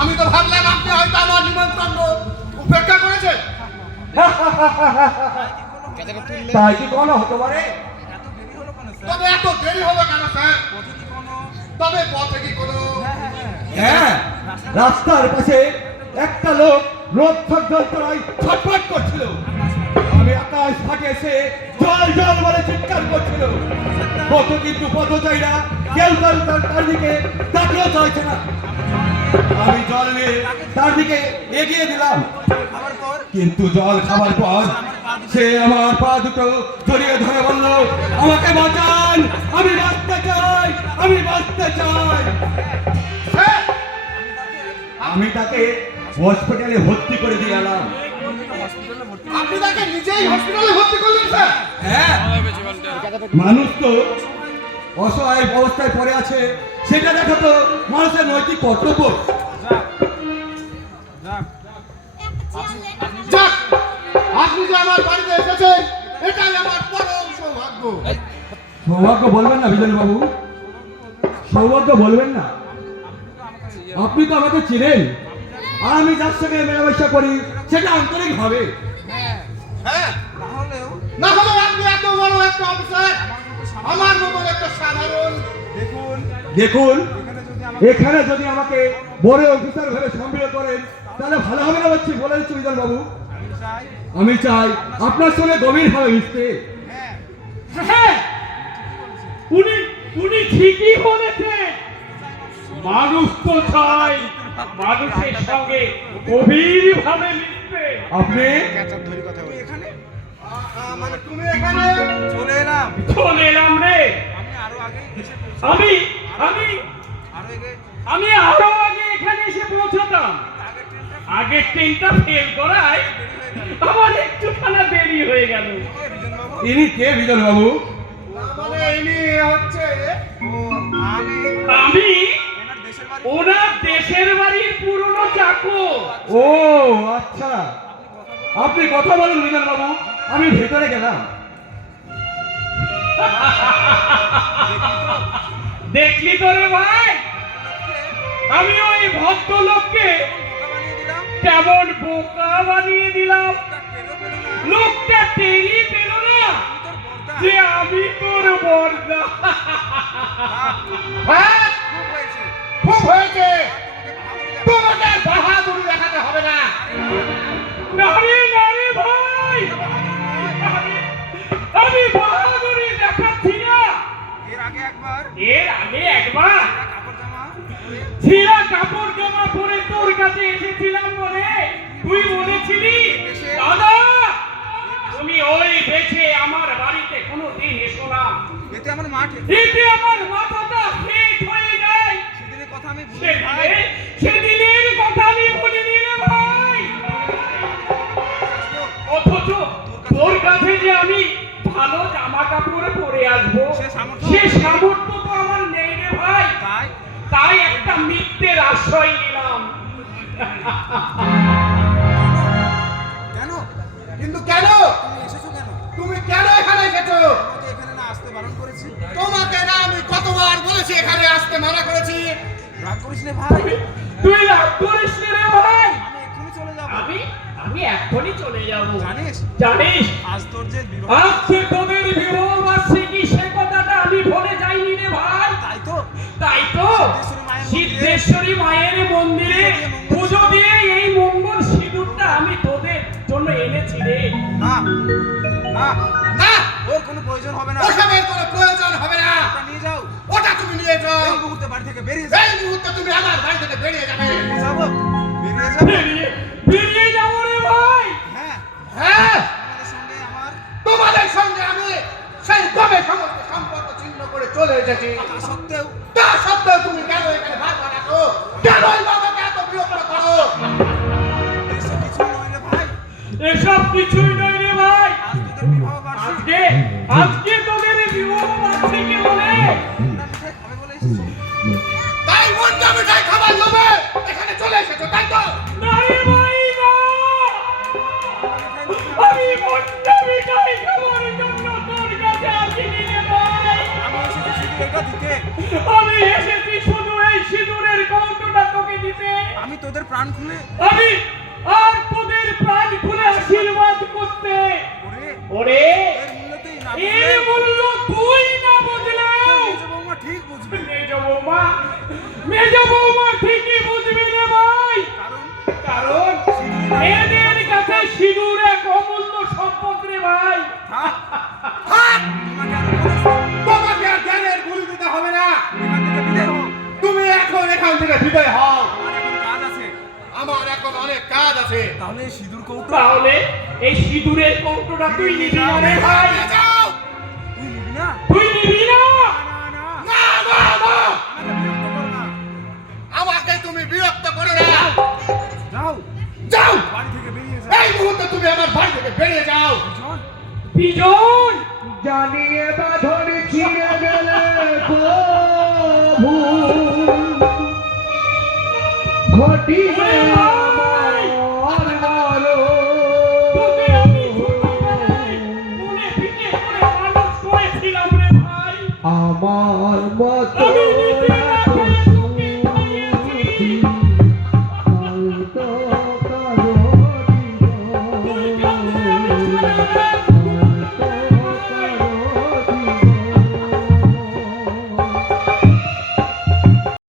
আমি তো ভাবলাম আপনি হয়তো আমার নিমন্ত্রণ উপেক্ষা করেছেন। তাই কি কোনো হতে পারে? তবে এত দেরি হলো কেন স্যার? তবে পথে কি কোনো হ্যাঁ। রাস্তার পাশে একটা লোক রোদ যন্ত্রণায় ছটফট করছিল। আমি আকাশ ফাটে এসে জল জল বলে চিৎকার করছিল। কত কিন্তু পথচারীরা কেউ তার দিকে তাকিয়েও চাইছে না। আমি জল নিয়ে তার দিকে এগিয়ে দিলাম। কিন্তু জল খাবার পর সে আমার পা দুটো জড়িয়ে ধরে বলল আমাকে বাঁচান আমি বাঁচতে চাই আমি বাঁচতে চাই। আমি তাকে হসপিটালে ভর্তি করে দিয়ে এলাম। আপনি তাকে নিজেই হসপিটালে ভর্তি করলেন স্যার? হ্যাঁ। মানুষ তো অসহায় অবস্থায় পড়ে আছে সেটা দেখা তো মানুষের নৈতিক কর্তব্য। যাক আপনি যে আমার বাড়িতে এসেছেন এটাই আমার পরম সৌভাগ্য। সৌভাগ্য বলবেন না বিজন বাবু? সৌভাগ্য বলবেন না। আপনি তো আমাকে চিনেন। আর আমি যার সঙ্গে মেলামেশা করি সেটা আন্তরিক হবে হ্যাঁ। না হলে আপনি এত বড় একটা অফিসার আমার মতো দেখুন। এখানে যদি আমাকে বড় অফিসার ভেবে সম্মিলিত করেন তাহলে ভালো হবে না হচ্ছে বলে দিচ্ছি বিজন বাবু। আমি চাই। আপনার সঙ্গে গভীরভাবে মিশতে। হ্যাঁ। উনি উনি ঠিকই বলেছেন। মানুষ তো চাই মানুষের সঙ্গে গভীর ভাবে মিশতে। আপনি মানে তুমি এখানে চলে এলাম। চলে এলাম রে। আমি। আমি আমি আরও আগে এখানে এসে পৌঁছাতাম। আগের ট্রেনটা ফেল করায় আমার একটুখানা দেরি হয়ে গেল। ইনি কে বিজন বাবু? মানে ইনি হচ্ছে আমি ওনার দেশের বাড়ির পুরনো চাকর ও আচ্ছা। আপনি কথা বলুন বিজন বাবু। আমি ভেতরে গেলাম। দেখলি তো রে ভাই? আমি ওই বানিয়ে দিলাম কেমন বোকা বানিয়ে দিলাম। না লোকটা টেরি পেল না যে আমি তোর বর্দা খুব হয়েছে। তোমাকে বাহাদুরি দেখাতে হবে না। নারী বলেছিলি? দাদা তুমি ওই বেছে আমার বাড়িতে কোনো দিন এসো না। এতে আমার মাঠে এতে আমার মাথাটা হেট হয়ে যায়। সেদিনের কথা আমি ভুলে সেদিনের কথা আমি ভুলিনি রে ভাই। অথচ তোর কাছে যে আমি ভালো জামা কাপড় পরে আসব সে সামর্থ্য- তো আমার নেই রে ভাই। তাই? তাই একটা মিথ্যের আশ্রয় করিস ভাই তুই রাগ করিস রে ভাই। আমি এক্ষুনি চলে যাব। আমি আমি এখনই চলে যাব। জানিস? জানিস? আজ তোর যে বিবাহ আজকে তোদের বিবাহ বার্ষিকী সে কথাটা আমি ভুলে যাইনি রে ভাই। তাই তো। তাই তো। সিদ্ধেশ্বরী মায়ের মন্দিরে পুজো দিয়ে এই মঙ্গল সিঁদুরটা আমি তোদের জন্য এনেছি রে। না না না ওর কোনো প্রয়োজন হবে না। আমার বাড়ি তোমাকে আর জ্ঞানের গুলি দিতে হবে না। তুমি এখন এখান থেকে বিদায় হও। আমার এখন কাজ আছে আমার এখন অনেক কাজ আছে। তাহলে সিঁদুর কৌটো তাহলে এই সিঁদুরের কৌটোটা তুই নিবি না রে ভাই। তুই নিবি না? তুই নিবি না। না না না। না না আমাকে তুমি বিরক্ত করো না। যাও। যাও। বাড়ি থেকে বেরিয়ে যাও এই মুহূর্তে তুমি আমার বাড়ি থেকে বেরিয়ে যাও। বিজন জানিয়ে বাঁধন ছিঁড়ে গেলে প্রভু। ঘটিবে আমার মতো